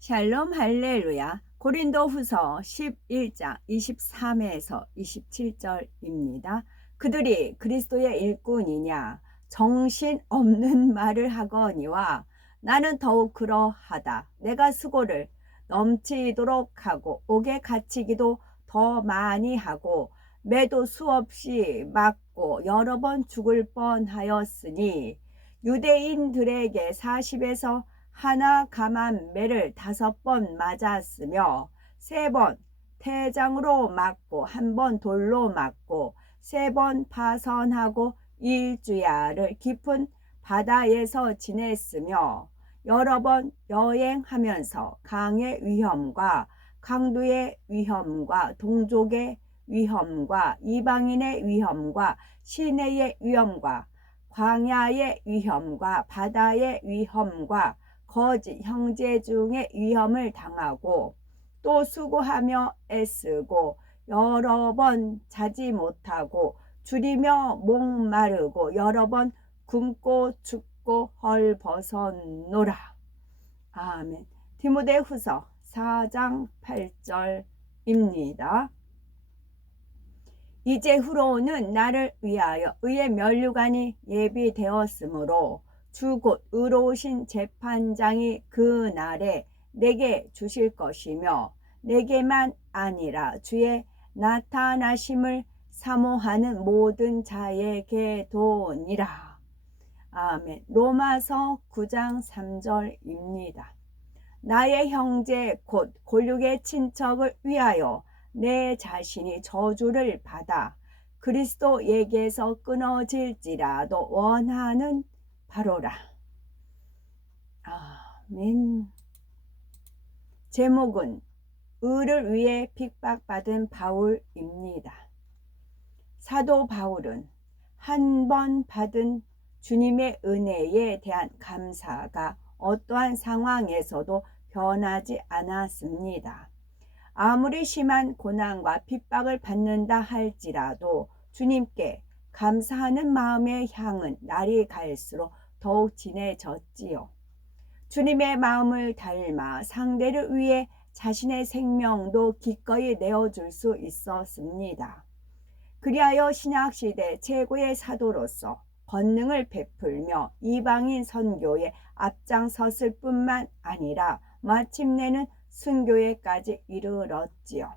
샬롬 할렐루야. 고린도후서 11장 23에서 27절입니다. 그들이 그리스도의 일꾼이냐 정신 없는 말을 하거니와 나는 더욱 그러하다. 내가 수고를 넘치도록 하고 옥에 갇히기도 더 많이 하고 매도 수없이 맞고 여러 번 죽을 뻔하였으니 유대인들에게 40에서 하나 감한 매를 5번 맞았으며 3번 태장으로 맞고 1번 돌로 맞고 3번 파선하고 일주야를 깊은 바다에서 지냈으며 여러 번 여행하면서 강의 위험과 강도의 위험과 동족의 위험과 이방인의 위험과 시내의 위험과 광야의 위험과 바다의 위험과 거짓 형제 중에 위험을 당하고 또 수고하며 애쓰고 여러 번 자지 못하고 줄이며 목마르고 여러 번 굶고 죽고 헐벗었노라. 아멘. 디모데후서 4장 8절입니다. 이제후로는 나를 위하여 의의 면류관이 예비되었으므로 주 곧 의로우신 재판장이 그 날에 내게 주실 것이며 내게만 아니라 주의 나타나심을 사모하는 모든 자에게도니라. 아멘. 로마서 9장 3절입니다. 나의 형제 곧 골육의 친척을 위하여 내 자신이 저주를 받아 그리스도에게서 끊어질지라도 원하는 바로라. 아멘. 제목은 의를 위해 핍박받은 바울입니다. 사도 바울은 한 번 받은 주님의 은혜에 대한 감사가 어떠한 상황에서도 변하지 않았습니다. 아무리 심한 고난과 핍박을 받는다 할지라도 주님께 감사하는 마음의 향은 날이 갈수록 더욱 진해졌지요. 주님의 마음을 닮아 상대를 위해 자신의 생명도 기꺼이 내어줄 수 있었습니다. 그리하여 신약시대 최고의 사도로서 권능을 베풀며 이방인 선교에 앞장섰을 뿐만 아니라 마침내는 순교에까지 이르렀지요.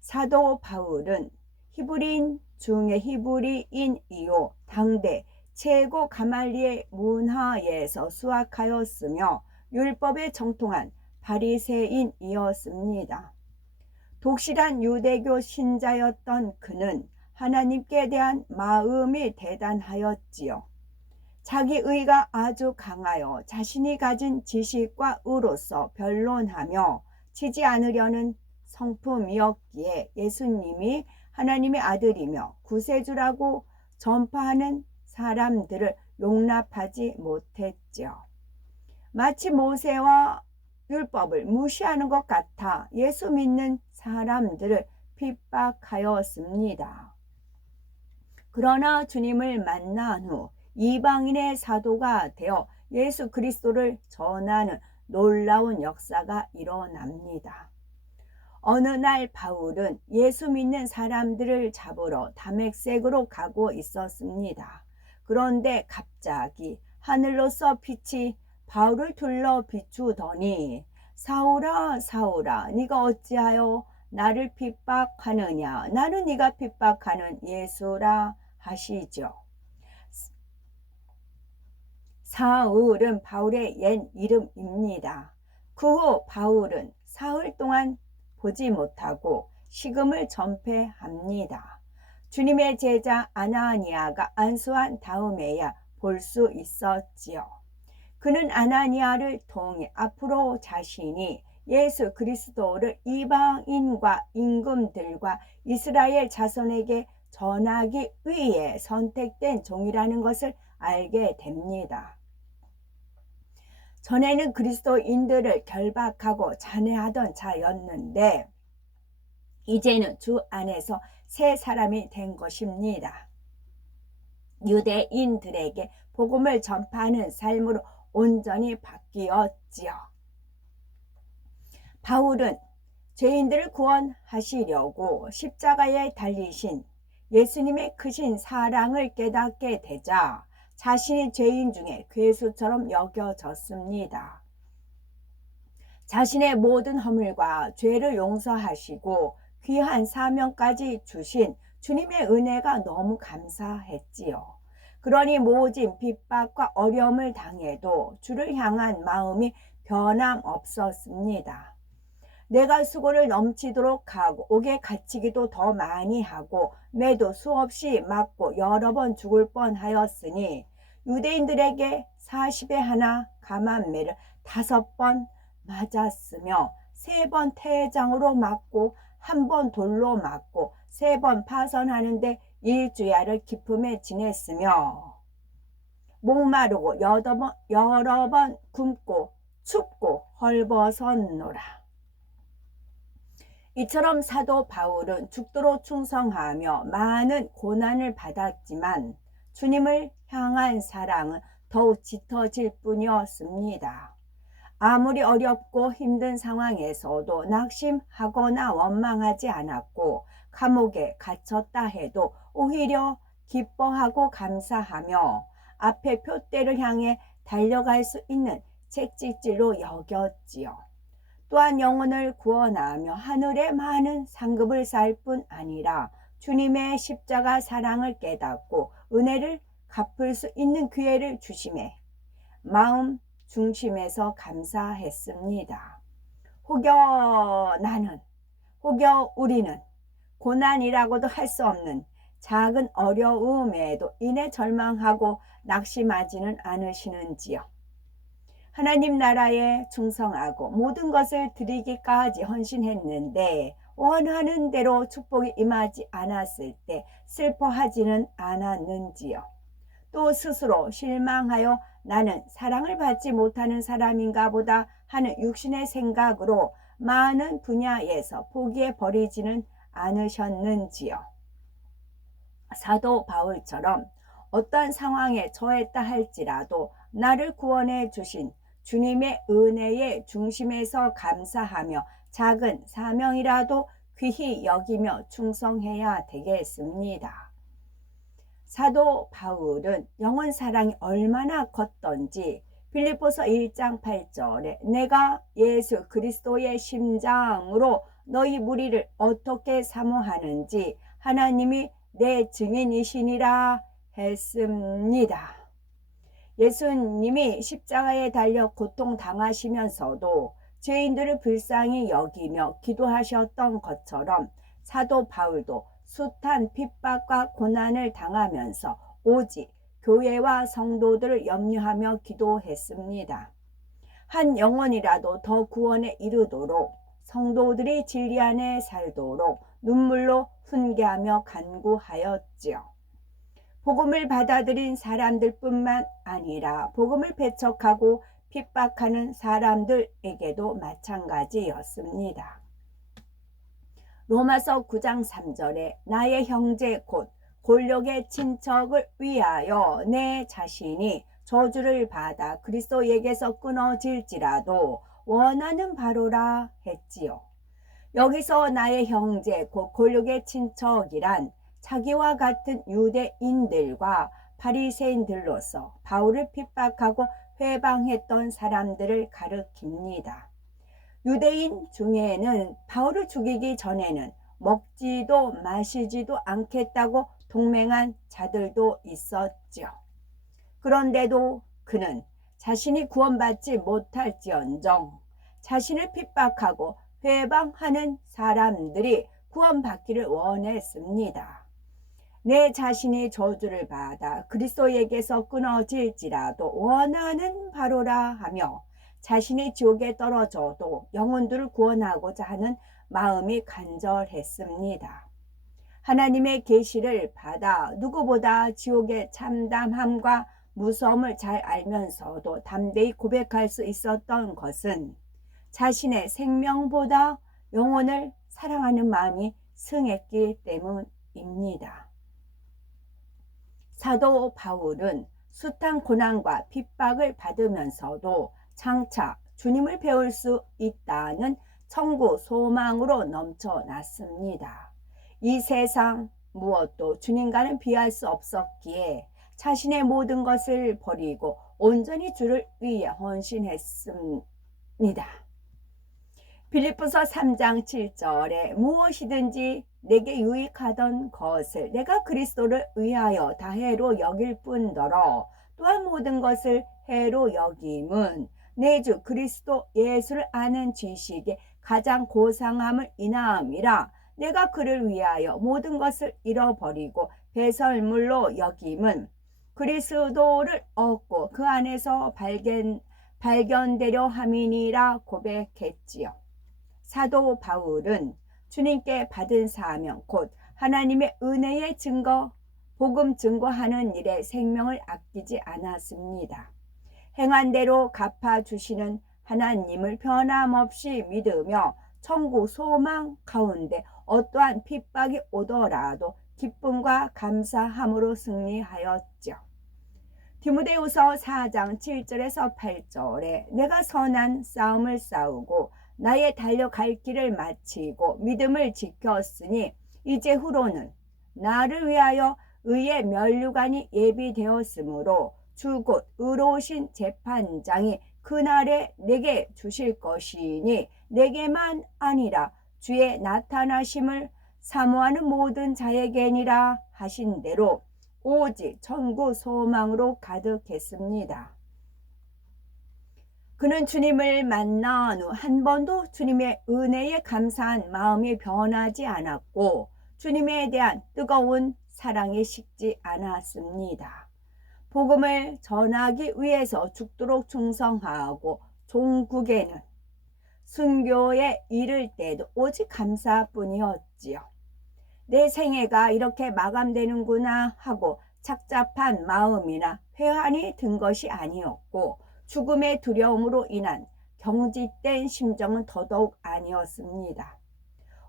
사도 바울은 히브리인 중에 히브리인이요 당대 최고 가말리엘 문화에서 수학하였으며 율법에 정통한 바리새인이었습니다. 독실한 유대교 신자였던 그는 하나님께 대한 마음이 대단하였지요. 자기 의가 아주 강하여 자신이 가진 지식과 의로서 변론하며 치지 않으려는 성품이었기에 예수님이 하나님의 아들이며 구세주라고 전파하는 사람들을 용납하지 못했죠. 마치 모세와 율법을 무시하는 것 같아 예수 믿는 사람들을 핍박하였습니다. 그러나 주님을 만난 후 이방인의 사도가 되어 예수 그리스도를 전하는 놀라운 역사가 일어납니다. 어느 날 바울은 예수 믿는 사람들을 잡으러 다메섹으로 가고 있었습니다. 그런데 갑자기 하늘로서 빛이 바울을 둘러 비추더니 사울아 사울아 네가 어찌하여 나를 핍박하느냐 나는 네가 핍박하는 예수라 하시죠. 사울은 바울의 옛 이름입니다. 그 후 바울은 사흘 동안 보지 못하고 식음을 전폐합니다. 주님의 제자 아나니아가 안수한 다음에야 볼 수 있었지요. 그는 아나니아를 통해 앞으로 자신이 예수 그리스도를 이방인과 임금들과 이스라엘 자손에게 전하기 위해 선택된 종이라는 것을 알게 됩니다. 전에는 그리스도인들을 결박하고 잔해하던 자였는데 이제는 주 안에서 새 사람이 된 것입니다. 유대인들에게 복음을 전파하는 삶으로 온전히 바뀌었지요. 바울은 죄인들을 구원하시려고 십자가에 달리신 예수님의 크신 사랑을 깨닫게 되자 자신이 죄인 중에 괴수처럼 여겨졌습니다. 자신의 모든 허물과 죄를 용서하시고 귀한 사명까지 주신 주님의 은혜가 너무 감사했지요. 그러니 모진 핍박과 어려움을 당해도 주를 향한 마음이 변함없었습니다. 내가 수고를 넘치도록 하고 옥에 갇히기도 더 많이 하고 매도 수없이 맞고 여러 번 죽을 뻔하였으니 유대인들에게 40에 하나 감한매를 5번 맞았으며 3번 태장으로 맞고 1번 돌로 맞고 3번 파선하는데 일주야를 기품에 지냈으며 목마르고 여러 번 굶고 춥고 헐벗었노라. 이처럼 사도 바울은 죽도록 충성하며 많은 고난을 받았지만 주님을 향한 사랑은 더욱 짙어질 뿐이었습니다. 아무리 어렵고 힘든 상황에서도 낙심하거나 원망하지 않았고 감옥에 갇혔다 해도 오히려 기뻐하고 감사하며 앞에 표대를 향해 달려갈 수 있는 채찍질로 여겼지요. 또한 영혼을 구원하며 하늘의 많은 상급을 쌓을 뿐 아니라 주님의 십자가 사랑을 깨닫고 은혜를 갚을 수 있는 기회를 주심에 마음 중심에서 감사했습니다. 혹여 나는, 혹여 우리는 고난이라고도 할 수 없는 작은 어려움에도 인해 절망하고 낙심하지는 않으시는지요. 하나님 나라에 충성하고 모든 것을 드리기까지 헌신했는데 원하는 대로 축복이 임하지 않았을 때 슬퍼하지는 않았는지요. 또 스스로 실망하여 나는 사랑을 받지 못하는 사람인가 보다 하는 육신의 생각으로 많은 분야에서 포기해 버리지는 않으셨는지요. 사도 바울처럼 어떠한 상황에 처했다 할지라도 나를 구원해 주신 주님의 은혜의 중심에서 감사하며 작은 사명이라도 귀히 여기며 충성해야 되겠습니다. 사도 바울은 영혼 사랑이 얼마나 컸던지 빌립보서 1장 8절에 내가 예수 그리스도의 심장으로 너희 무리를 어떻게 사모하는지 하나님이 내 증인이시니라 했습니다. 예수님이 십자가에 달려 고통당하시면서도 죄인들을 불쌍히 여기며 기도하셨던 것처럼 사도 바울도 숱한 핍박과 고난을 당하면서 오직 교회와 성도들을 염려하며 기도했습니다. 한 영혼이라도 더 구원에 이르도록 성도들이 진리 안에 살도록 눈물로 훈계하며 간구하였지요. 복음을 받아들인 사람들뿐만 아니라 복음을 배척하고 핍박하는 사람들에게도 마찬가지였습니다. 로마서 9장 3절에 나의 형제 곧 골력의 친척을 위하여 내 자신이 저주를 받아 그리스도에게서 끊어질지라도 원하는 바로라 했지요. 여기서 나의 형제 곧 골력의 친척이란 자기와 같은 유대인들과 바리새인들로서 바울을 핍박하고 회방했던 사람들을 가리킵니다. 유대인 중에는 바울을 죽이기 전에는 먹지도 마시지도 않겠다고 동맹한 자들도 있었죠. 그런데도 그는 자신이 구원받지 못할지언정 자신을 핍박하고 회방하는 사람들이 구원받기를 원했습니다. 내 자신이 저주를 받아 그리스도에게서 끊어질지라도 원하는 바로라 하며 자신이 지옥에 떨어져도 영혼들을 구원하고자 하는 마음이 간절했습니다. 하나님의 계시를 받아 누구보다 지옥의 참담함과 무서움을 잘 알면서도 담대히 고백할 수 있었던 것은 자신의 생명보다 영혼을 사랑하는 마음이 승했기 때문입니다. 사도 바울은 숱한 고난과 핍박을 받으면서도 장차 주님을 배울 수 있다는 천국 소망으로 넘쳐났습니다. 이 세상 무엇도 주님과는 비할 수 없었기에 자신의 모든 것을 버리고 온전히 주를 위해 헌신했습니다. 빌립보서 3장 7절에 무엇이든지 내게 유익하던 것을 내가 그리스도를 위하여 다 해로 여길 뿐더러 또한 모든 것을 해로 여김은 내 주 그리스도 예수를 아는 지식에 가장 고상함을 인하함이라. 내가 그를 위하여 모든 것을 잃어버리고 배설물로 여김은 그리스도를 얻고 그 안에서 발견되려 함이니라 고백했지요. 사도 바울은 주님께 받은 사명 곧 하나님의 은혜의 증거, 복음 증거하는 일에 생명을 아끼지 않았습니다. 행한 대로 갚아주시는 하나님을 변함없이 믿으며 천국 소망 가운데 어떠한 핍박이 오더라도 기쁨과 감사함으로 승리하였죠. 디모데후서 4장 7절에서 8절에 내가 선한 싸움을 싸우고 나의 달려갈 길을 마치고 믿음을 지켰으니 이제 후로는 나를 위하여 의의 면류관이 예비되었으므로 주 곧 의로우신 재판장이 그날에 내게 주실 것이니 내게만 아니라 주의 나타나심을 사모하는 모든 자에게니라 하신 대로 오직 천국 소망으로 가득했습니다. 그는 주님을 만난 후 한 번도 주님의 은혜에 감사한 마음이 변하지 않았고 주님에 대한 뜨거운 사랑이 식지 않았습니다. 복음을 전하기 위해서 죽도록 충성하고 종국에는 순교에 이를 때도 오직 감사뿐이었지요. 내 생애가 이렇게 마감되는구나 하고 착잡한 마음이나 회한이 든 것이 아니었고 죽음의 두려움으로 인한 경직된 심정은 더더욱 아니었습니다.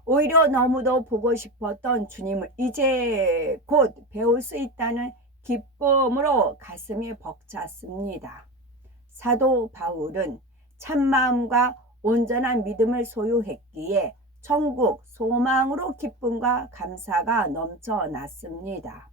오히려 너무도 보고 싶었던 주님을 이제 곧 배울 수 있다는 기쁨으로 가슴이 벅찼습니다. 사도 바울은 참마음과 온전한 믿음을 소유했기에 천국 소망으로 기쁨과 감사가 넘쳐났습니다.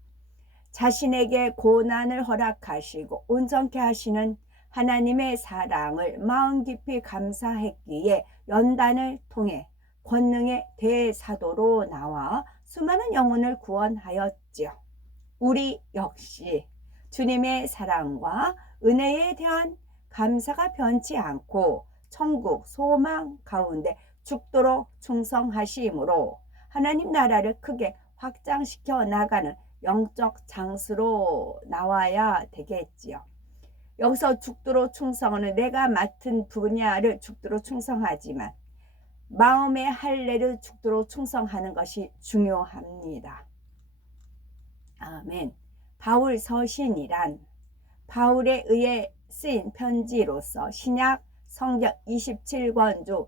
자신에게 고난을 허락하시고 온전케 하시는 하나님의 사랑을 마음 깊이 감사했기에 연단을 통해 권능의 대사도로 나와 수많은 영혼을 구원하였지요. 우리 역시 주님의 사랑과 은혜에 대한 감사가 변치 않고 천국 소망 가운데 죽도록 충성하심으로 하나님 나라를 크게 확장시켜 나가는 영적 장수로 나와야 되겠지요. 여기서 죽도록 충성은 내가 맡은 분야를 죽도록 충성하지만 마음의 할례를 죽도록 충성하는 것이 중요합니다. 아멘. 바울 서신이란 바울에 의해 쓰인 편지로서 신약 성경 27권 중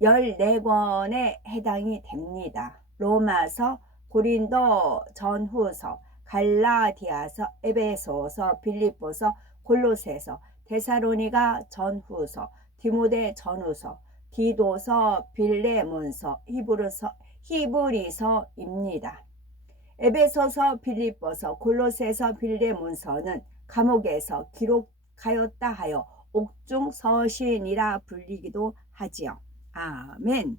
14권에 해당이 됩니다. 로마서, 고린도 전후서, 갈라디아서, 에베소서, 빌립보서, 골로새서, 데살로니가 전후서, 디모데 전후서, 디도서, 빌레몬서, 히브리서입니다. 에베소서, 빌립보서, 골로새서, 빌레몬서는 감옥에서 기록하였다 하여 옥중 서신이라 불리기도 하지요. 아멘.